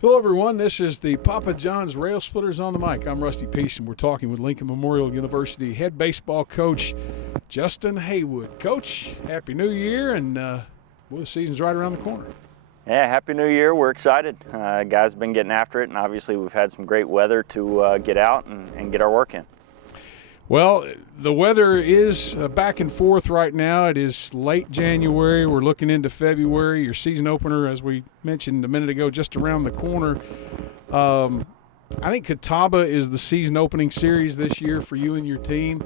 Hello, everyone. This is the Papa John's Railsplitters on the mic. I'm Rusty Peace, and we're talking with Lincoln Memorial University head baseball coach Justin Haywood. Coach, Happy New Year, and the season's right around the corner. Yeah, Happy New Year. We're excited. Guys have been getting after it, and obviously we've had some great weather to get out and get our work in. Well, the weather is back and forth right now. It is late January. We're looking into February. Your season opener, as we mentioned a minute ago, just around the corner. I think Catawba is the season opening series this year for you and your team.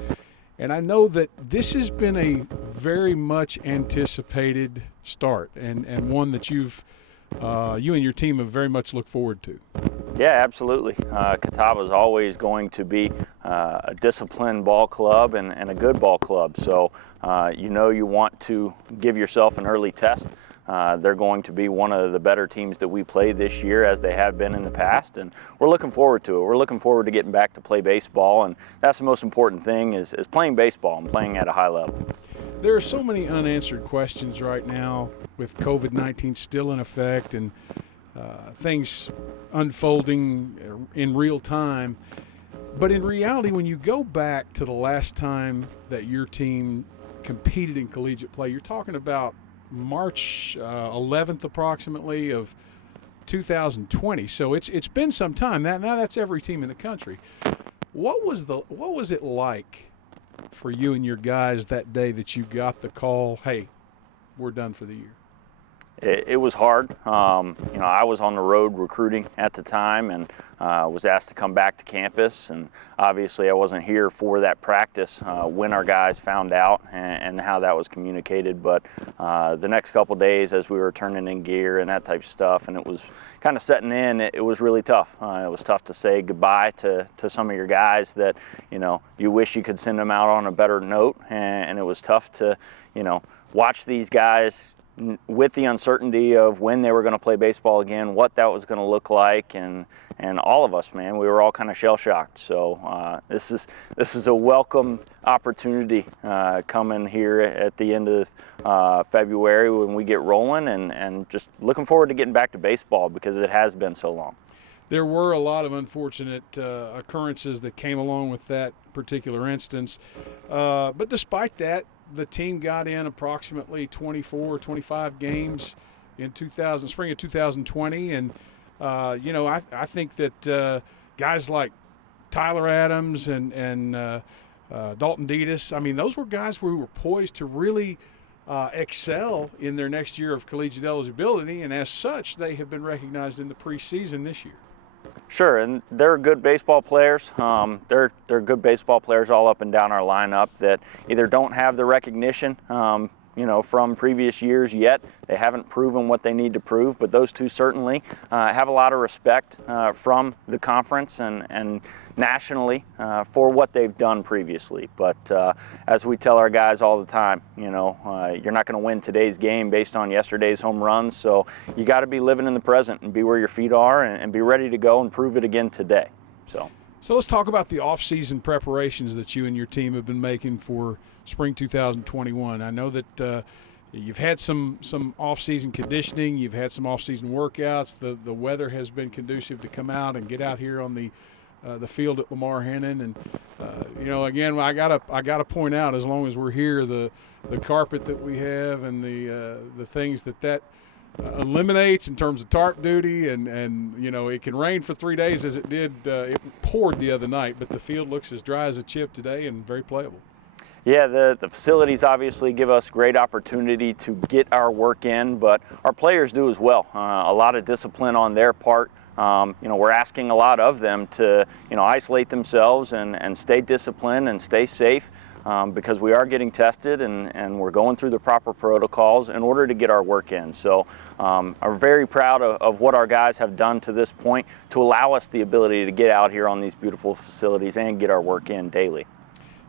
And I know that this has been a very much anticipated start and one that you and your team have very much looked forward to. Yeah, absolutely. Catawba is always going to be a disciplined ball club and a good ball club. So you want to give yourself an early test. They're going to be one of the better teams that we play this year, as they have been in the past, and we're looking forward to it. We're looking forward to getting back to play baseball, and that's the most important thing is playing baseball and playing at a high level. There are so many unanswered questions right now with COVID-19 still in effect and things unfolding in real time. But in reality, when you go back to the last time that your team competed in collegiate play, you're talking about March 11th approximately of 2020. So it's been some time. Now that's every team in the country. What was it like for you and your guys that day that you got the call, hey, we're done for the year? It was hard. I was on the road recruiting at the time and was asked to come back to campus, and obviously I wasn't here for that practice when our guys found out and how that was communicated. But the next couple days, as we were turning in gear and that type of stuff, and it was kind of setting in, it was really tough. It was tough to say goodbye to some of your guys that you wish you could send them out on a better note, and it was tough to watch these guys with the uncertainty of when they were going to play baseball again, what that was going to look like, and all of us, man, we were all kind of shell-shocked. So this is a welcome opportunity coming here at the end of February when we get rolling, and just looking forward to getting back to baseball because it has been so long. There were a lot of unfortunate occurrences that came along with that particular instance, but despite that, the team got in approximately 24 or 25 games in spring of 2020. And, I think that guys like Tyler Adams and Dalton Detus, I mean, those were guys who were poised to really excel in their next year of collegiate eligibility. And as such, they have been recognized in the preseason this year. Sure, and they're good baseball players. They're good baseball players all up and down our lineup that either don't have the recognition, from previous years yet. They haven't proven what they need to prove, but those two certainly have a lot of respect from the conference and nationally for what they've done previously. But as we tell our guys all the time, you're not going to win today's game based on yesterday's home runs, so you got to be living in the present and be where your feet are and be ready to go and prove it again today. So let's talk about the off-season preparations that you and your team have been making for spring 2021. I know that you've had some off-season conditioning, you've had some off-season workouts. The weather has been conducive to come out and get out here on the field at Lamar Hannon, and again, I gotta point out, as long as we're here, the carpet that we have and the things that eliminates in terms of tarp duty, and it can rain for 3 days as it did. It poured the other night, but the field looks as dry as a chip today and very playable. Yeah, the facilities obviously give us great opportunity to get our work in, but our players do as well. A lot of discipline on their part. We're asking a lot of them to, isolate themselves and stay disciplined and stay safe because we are getting tested and we're going through the proper protocols in order to get our work in. So I'm very proud of what our guys have done to this point to allow us the ability to get out here on these beautiful facilities and get our work in daily.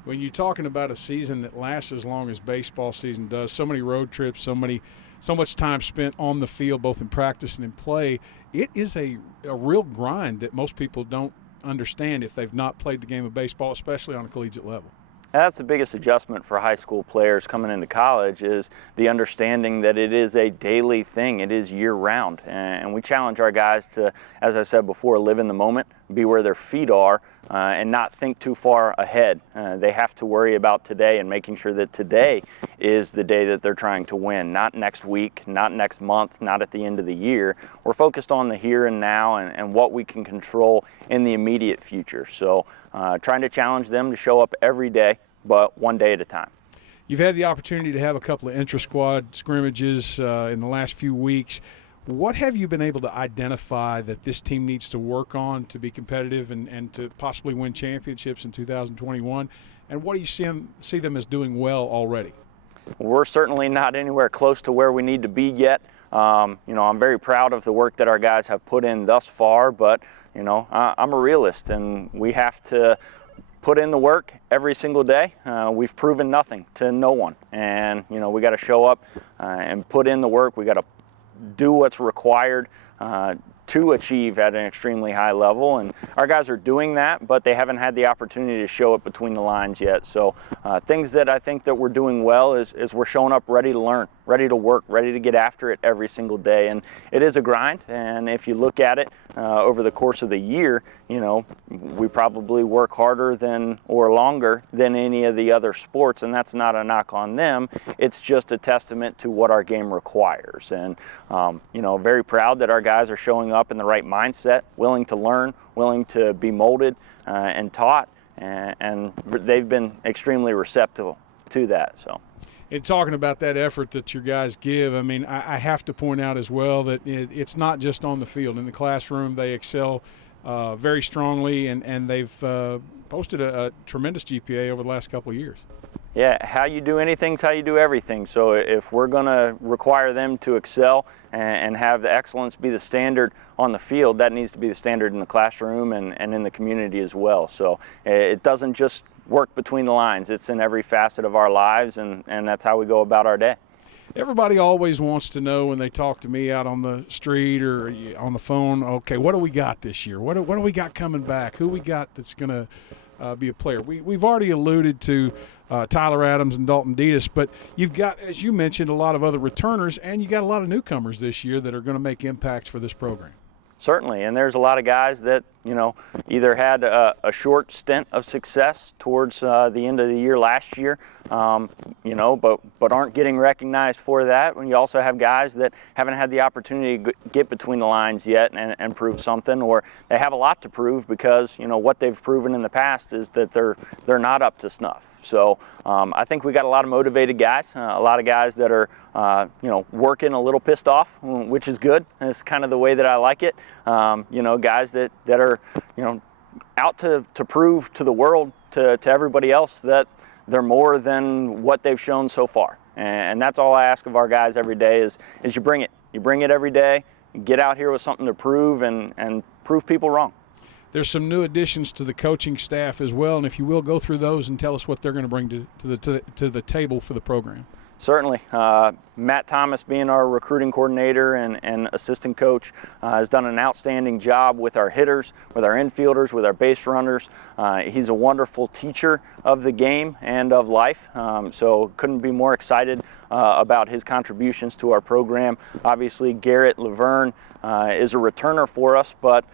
When you're talking about a season that lasts as long as baseball season does, so many road trips, so much time spent on the field, both in practice and in play, it is a real grind that most people don't understand if they've not played the game of baseball, especially on a collegiate level. That's the biggest adjustment for high school players coming into college, is the understanding that it is a daily thing. It is year-round. And we challenge our guys to, as I said before, live in the moment, be where their feet are, and not think too far ahead. They have to worry about today and making sure that today is the day that they're trying to win, not next week, not next month, not at the end of the year. We're focused on the here and now and what we can control in the immediate future. So trying to challenge them to show up every day, but one day at a time. You've had the opportunity to have a couple of intra-squad scrimmages in the last few weeks. What have you been able to identify that this team needs to work on to be competitive and to possibly win championships in 2021? And what do you see them as doing well already? We're certainly not anywhere close to where we need to be yet. I'm very proud of the work that our guys have put in thus far, but I'm a realist, and we have to put in the work every single day. We've proven nothing to no one, and we got to show up and put in the work. We got to do what's required to achieve at an extremely high level, and our guys are doing that, but they haven't had the opportunity to show it between the lines yet. So things that I think that we're doing well is we're showing up ready to learn, ready to work, ready to get after it every single day. And it is a grind, and if you look at it over the course of the year, we probably work harder or longer than any of the other sports, and that's not a knock on them. It's just a testament to what our game requires. And very proud that our guys are showing up in the right mindset, willing to learn, willing to be molded and taught, and they've been extremely receptive to that. So, in talking about that effort that your guys give, I mean, I have to point out as well that it's not just on the field. In the classroom, they excel very strongly, and they've posted a tremendous GPA over the last couple of years. Yeah, how you do anything's how you do everything. So if we're going to require them to excel and have the excellence be the standard on the field, that needs to be the standard in the classroom and in the community as well. So it doesn't just work between the lines. It's in every facet of our lives, and that's how we go about our day. Everybody always wants to know when they talk to me out on the street or on the phone, okay, what do we got this year? What do we got coming back? Who we got that's going to be a player? We've already alluded to Tyler Adams and Dalton Detus, but you've got, as you mentioned, a lot of other returners, and you got a lot of newcomers this year that are going to make impacts for this program. Certainly, and there's a lot of guys that either had a short stint of success towards the end of the year last year, but aren't getting recognized for that. When you also have guys that haven't had the opportunity to get between the lines yet and prove something, or they have a lot to prove because what they've proven in the past is that they're not up to snuff. So I think we got a lot of motivated guys, a lot of guys that are working a little pissed off, which is good. It's kind of the way that I like it. Guys that are out to prove to the world, to everybody else, that they're more than what they've shown so far. And that's all I ask of our guys every day is you bring it. You bring it every day. Get out here with something to prove and prove people wrong. There's some new additions to the coaching staff as well, and if you will, go through those and tell us what they're going to bring to the table for the program. Certainly. Matt Thomas, being our recruiting coordinator and assistant coach, has done an outstanding job with our hitters, with our infielders, with our base runners. He's a wonderful teacher of the game and of life, so couldn't be more excited about his contributions to our program. Obviously, Garrett Laverne is a returner for us, but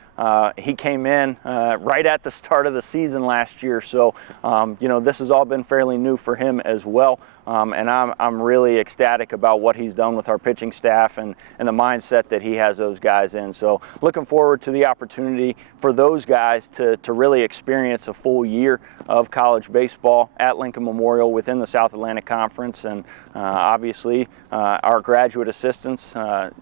he came in right at the start of the season last year, so this has all been fairly new for him as well, and I'm really ecstatic about what he's done with our pitching staff and the mindset that he has those guys in. So looking forward to the opportunity for those guys to really experience a full year of college baseball at Lincoln Memorial within the South Atlantic Conference. And obviously our graduate assistants,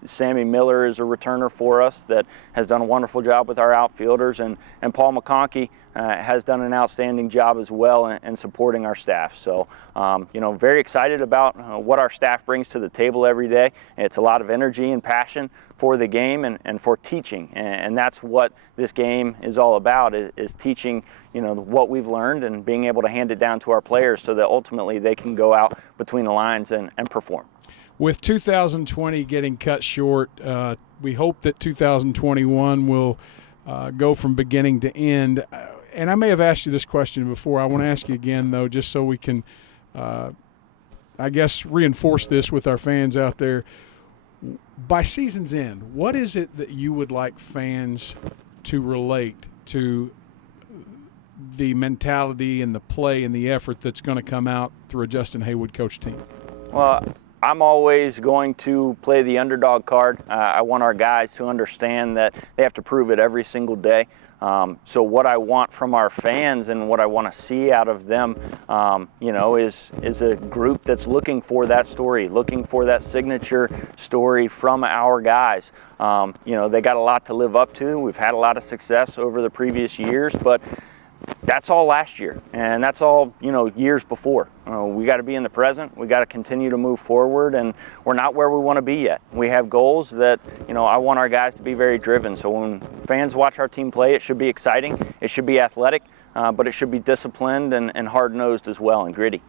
Sammy Miller is a returner for us that has done a wonderful job with our outfielders, and Paul McConkey has done an outstanding job as well in supporting our staff. So, very excited about what our staff brings to the table every day. It's a lot of energy and passion for the game and for teaching, and that's what this game is all about, is teaching what we've learned and being able to hand it down to our players so that ultimately they can go out between the lines and perform. With 2020 getting cut short, we hope that 2021 will go from beginning to end. and I may have asked you this question before. I want to ask you again, though, just so we can, I guess, reinforce this with our fans out there. By season's end, what is it that you would like fans to relate to the mentality and the play and the effort that's going to come out through a Justin Haywood coach team? Well, I'm always going to play the underdog card. I want our guys to understand that they have to prove it every single day. So what I want from our fans and what I want to see out of them, is a group that's looking for that story, looking for that signature story from our guys. They got a lot to live up to. We've had a lot of success over the previous years, but that's all last year, and that's all, years before. We got to be in the present. We got to continue to move forward, and we're not where we want to be yet. We have goals that, I want our guys to be very driven. So when fans watch our team play, it should be exciting. It should be athletic, but it should be disciplined and hard-nosed as well and gritty.